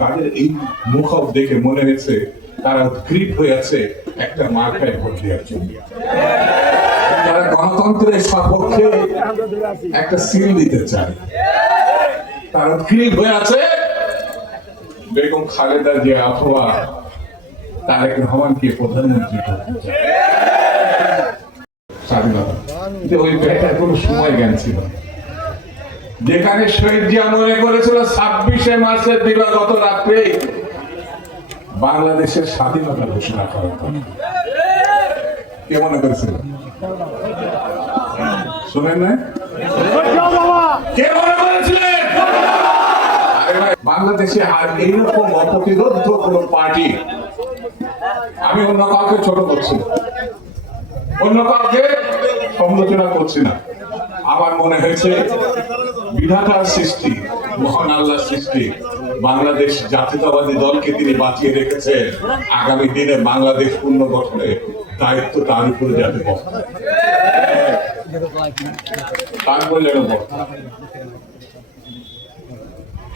তাদের এই মুখ দেখে মনে হয়েছে তারা উৎগ্রীব হয়ে আছে একটা মার্কায় ভোট দেওয়ার জন্য। তারা গণতন্ত্রের সপক্ষে একটা সিল দিতে চায়। তারা উৎগ্রীব হয়ে আছে বেগম খালেদা জিয়া অথবা তারেক রহমানকে প্রধানমন্ত্রী করতে চায়। স্বাধীনতা ওই ব্যাটার কোনো সময় জ্ঞান ছিল না। যেখানে শহীদ জিয়া মনে করেছিল 26শে মার্চের দিবাগত রাত্রে বাংলাদেশের স্বাধীনতা ঘোষণা করা হবে, কে মনে করেছিল? শোনেন না, কে মনে করেছিলেন? বাংলাদেশে আর এইরকম অপ্রতিরোধ কোন পার্টি, আমি অন্য কাউকে ছোট করছি, অন্য কাউকে সমালোচনা করছি না, আমার মনে হয়েছে বিধাতার সৃষ্টি, মহান আল্লাহর সৃষ্টি, বাংলাদেশ জাতীয়তাবাদী দলকে তিনি বাঁচিয়ে রেখেছেন। আগামী দিনে বাংলাদেশ পুনর্গঠনে দায়িত্ব তার উপরে যাতে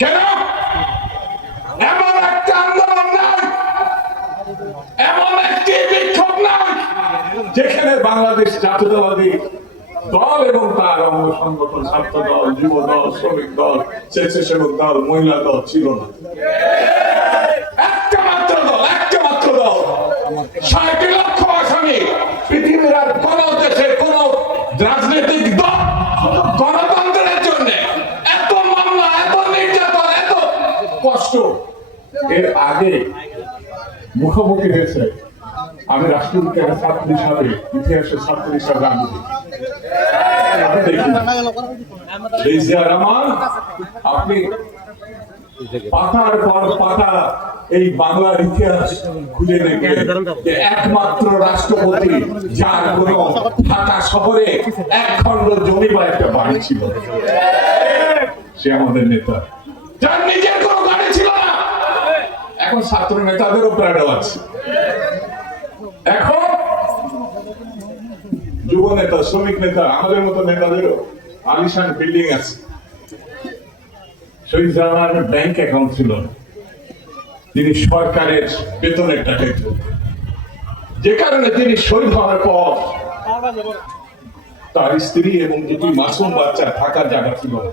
কেন এমন একটা আন্দোলন নাই, এমন একটি বিক্ষোভ নাই যেখানে বাংলাদেশ জাতীয়তাবাদী দল এবং তার অঙ্গ সংগঠন, ছাত্র দল, যুব দল, শ্রমিক দল, স্বেচ্ছাসেবক দল, মহিলা দল ছিল না। একটা মাত্র দল, ৬০ লক্ষ আসামি, পৃথিবীর আর কোন দেশে কোন রাজনৈতিক দল গণতন্ত্রের জন্য এত মামলা, এত নির্যাতন, এত কষ্ট এর আগে মুখোমুখি হয়েছে। আমি রাষ্ট্রবিজ্ঞানের ছাত্র হিসাবে, ইতিহাসের ছাত্র হিসাবে আমি আপনি পাতার পর পাতা এই বাংলার ইতিহাস খুঁজে দেখবেন যে একমাত্র রাষ্ট্রপতি যার কোন ঢাকা শহরে এক খণ্ড জমি বা একটা বাড়ি ছিল, সে আমাদের নেতা, যার নিজের কোনো গাড়ি ছিল না। এখন ছাত্র নেতাদেরও প্রাণ আছে, এখন যুব নেতা, শ্রমিক নেতা, আমাদের মতো নেতাদেরও আলিশান বিল্ডিং আছে। শহীদ জামানের ব্যাংক অ্যাকাউন্ট ছিল, তিনি সরকারের বেতনের টাকা দিতেন, যে কারণে তিনি শহীদ হওয়ার পর তার স্ত্রী এবং দুটি মাসুম বাচ্চা থাকার জায়গা ছিল না,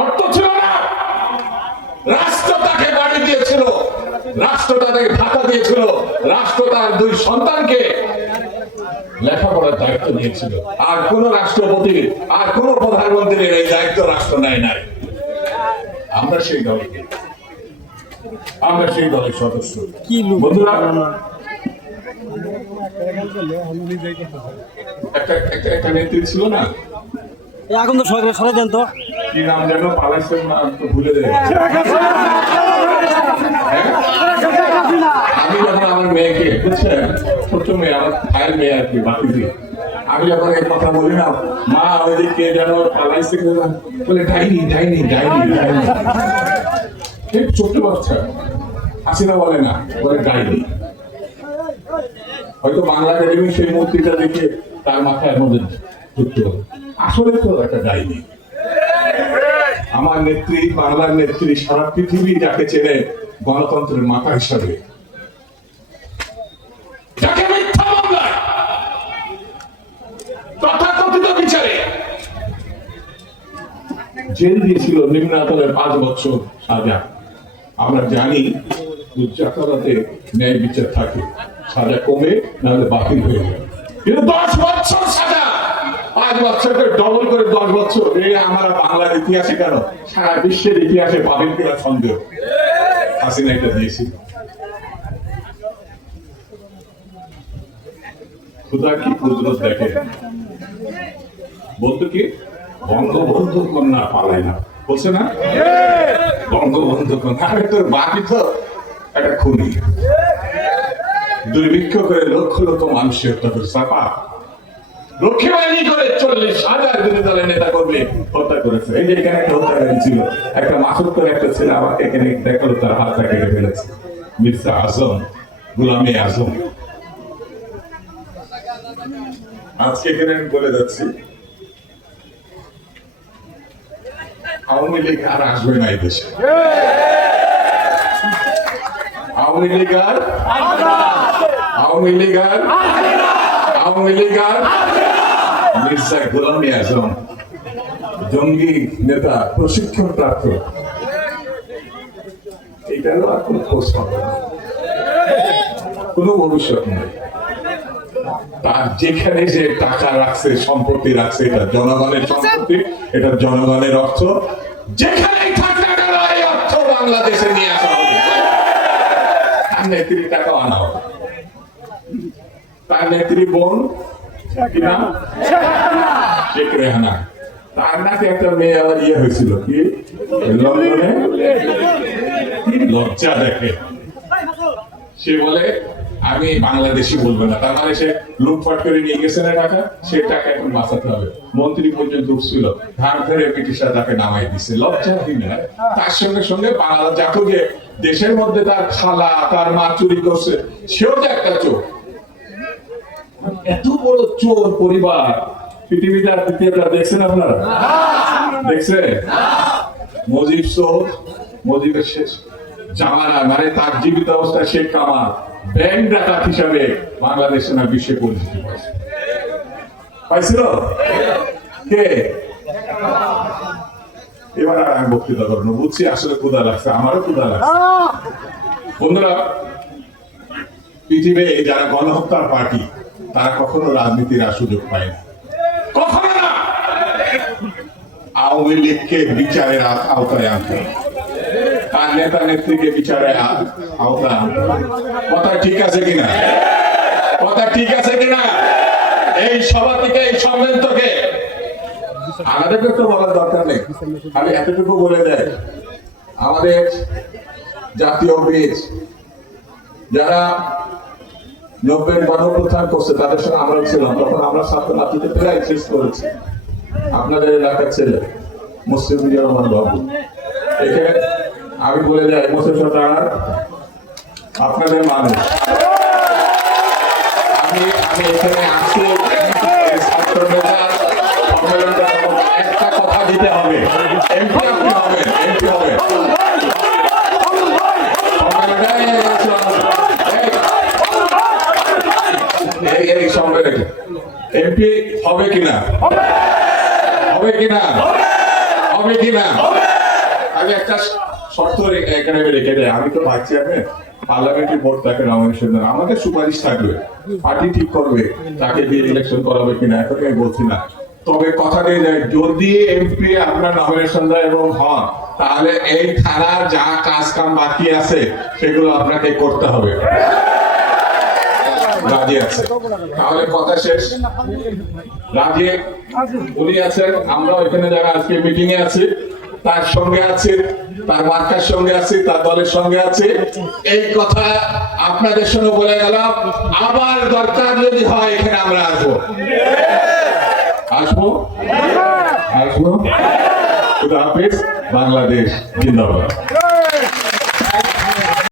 অর্থ ছিল না। রাষ্ট্র তাকে বাড়ি দিয়েছিল, রাষ্ট্র তাকে ভাতা দিয়েছিল, রাষ্ট্র তার 2 সন্তানকে লেখাপড়ার দায়িত্ব নিয়েছিল। আর কোন রাষ্ট্রপতি, আর কোন প্রধানমন্ত্রীর এই দায়িত্ব রাষ্ট্র নেয় নাই। আমরা সেই দলের সদস্য। বন্ধুরা, একটা নেত্রী ছিল না, এখন তো সরকার সরে দেন তো, কি নাম যেন, পালাইছেন না, তো ভুলে দেয়। আমি যখন আমার মেয়েকে, বুঝছেন, ছোট মেয়ে, আমার ভাইয়ের মেয়ে আর কি, বাকি দিয়ে আমি যখন এই কথা বলি না, মা ওই যে কে যেন পালাইছে, বলে যাইনি যাইনি যাইনি যাইনি, ছোট্ট বাচ্চা, হাসিনা বলে না, বলে যাইনি। হয়তো বাংলা একাডেমি সেই মূর্তিটা দেখে তার মাথায় মধ্যে যুক্ত হবে, আসলে তো একটা যাইনি। আমার নেত্রী, বাংলার নেত্রী, সারা পৃথিবী যাকে চেনে গণতন্ত্রের মাথা হিসাবে, যাকে মিথ্যা মামলায় তথাকথিত বিচারে জেল দিয়েছিল নিম্ন আদালতের 5 বছর সাজা। আমরা জানি উচ্চাকারাতে ন্যায় বিচার থাকে, সাজা কমে নাহলে বাতিল হয়ে যায়, কিন্তু 10 বছর সাজা, 5 বছরকে ডবল করে 10 বছর, এই আমরা বাংলার ইতিহাসে কেন সারা বিশ্বের ইতিহাসে পাবেন কিনা সন্দেহ। হাসিনা এটা দিয়েছিল। খুদা কি কুদরত দেখে, বলতো কি বঙ্গবন্ধু কন্যা পালায় না, বলছে না, বঙ্গবন্ধু কন্যা, তোর বাকি তো একটা খুনি, দুর্ভিক্ষ করে লক্ষ লক্ষ মানুষের হত্যা করে, চাপা রক্ষী বাহিনী করে 40,000 বিরোধী দলের নেতা কর্মী হত্যা করেছে। এই যে এখানে একটা হত্যাকারী ছিল, একটা মাসুদ করে একটা ছেলে, আমাকে এখানে দেখালো তার হাতটা কেটে ফেলেছে, মির্জা আজম, গোলামে আজম। আজকে এখানে আমি বলে যাচ্ছি, আওয়ামী লীগ আর আসবে না এই দেশে, আওয়ামী লীগ আর আওয়ামী লীগ আর আওয়ামী লীগ আর মির্জা গোলাম আজম জঙ্গি নেতা প্রশিক্ষণ প্রাপ্ত, এটারও আর কোনো খোঁজ পাবে না, কোনো ভবিষ্যৎ নেই। তার যেখানে যে টাকা রাখছে, সম্পত্তি রাখছে, এটা জনগণের সম্পত্তি, এটা জনগণের অর্থ। যেখানেই থাক না কেন এই অর্থ বাংলাদেশে নিয়ে আসা হবে, তার নেত্রী টাকা আনা হবে। তার নেত্রী বোন কি নাম? শেখ রেহানা। তার নাকি একটা মেয়ে আবার ইয়ে হয়েছিল কি লন্ডনে, লজ্জা দেখে সে বলে আমি বাংলাদেশি বলবো না। তার মানে সে লুটপাট করে নিয়ে গেছে না টাকা, সে টাকা এখন বাঁচাতে হবে। মন্ত্রী পর্যন্ত উঠছিল, ধার ধরে ব্রিটিশরা তাকে নামাই দিছে। লজ্জা দিন না। তার সঙ্গে সঙ্গে বাংলা যাকে যে দেশের মধ্যে তার খালা তার মা চুরি করছে, সেও তো একটা চোর। এত বড় চোর পরিবার পৃথিবীতে আর তৃতীয়টা দেখছেন আপনারা? দেখছে মুজিব চোর, মুজিবের শেষ জামানা, মানে তার জীবিত অবস্থায় শেখ কামাল ব্যাংক ডাকাত হিসাবে বাংলাদেশে না বিশ্বে পরিচিতি পাইছে। পাইছিল কে? এবার আর আমি বক্তৃতা করবো, বুঝছি আসলে ক্ষুধা লাগছে, আমারও ক্ষুধা লাগছে। বন্ধুরা, পৃথিবীতে যারা গণহত্যার পার্টি, তারা কখনো রাজনীতির আর সুযোগ পায় না, কখনো না। আওয়ামী লীগকে বিচারের আওতায় আনতে হবে, তার নেতা নেত্রীকে বিচারের আওতায় আনতে হবে। কথা ঠিক আছে কিনা? কথা ঠিক আছে কিনা? এই সভা থেকে, এই সম্মেলন থেকে আমাদেরকে তো বলার দরকার নেই, খালি এতটুকু বলে দেয় আমাদের জাতীয় বীর যারা 90 গণপ্রথান করছে, তাদের সঙ্গে আমরা ছিলাম, তখন আমরা ছাত্র ছাত্রীদের প্রায় শেষ করেছি। আপনাদের এলাকার ছেলে মুসলিম রহমান বাবু, এখানে আমি বলে যাই মুসলিম সরকার আপনাদের মানুষ। আমি এখানে আসছি ছাত্র নেতা সম্মেলনটা, একটা কথা দিতে হবে, এমপি আপনি হবেন, এমপি হবেন। এমপি হবে কিনা? হবে কিনা? হবে কিনা? আমি একটা শর্ত এখানে রেখে দেয়, আমি তো ভাবছি আমি পার্লামেন্টের ভোট তাকে নমিনেশন দেন, আমাদের সুপারিশ থাকবে, পার্টি ঠিক করবে তাকে দিয়ে ইলেকশন করাবে কিনা, এখন আমি বলছি না। তবে কথা দিয়ে যায়, যদি এমপি আপনার নমিনেশন দেয় এবং হন, তাহলে এই থানার যা কাজ কাম বাকি আছে সেগুলো আপনাকে করতে হবে। রাজি আছে? তাহলে কথা শেষ। রাজি উনি আছেন, আমরা এখানে যারা আজকে মিটিং এ আছি তার সঙ্গে আছে, তার মার্কার সঙ্গে আছে, তার দলের সঙ্গে আছে। এই কথা আপনাদের সঙ্গে বলে গেলাম, আবার দরকার যদি হয় এখানে আমরা আসবো। আসবো আসবো। খুদা হাফেজ। বাংলাদেশ জিন্দাবাদ।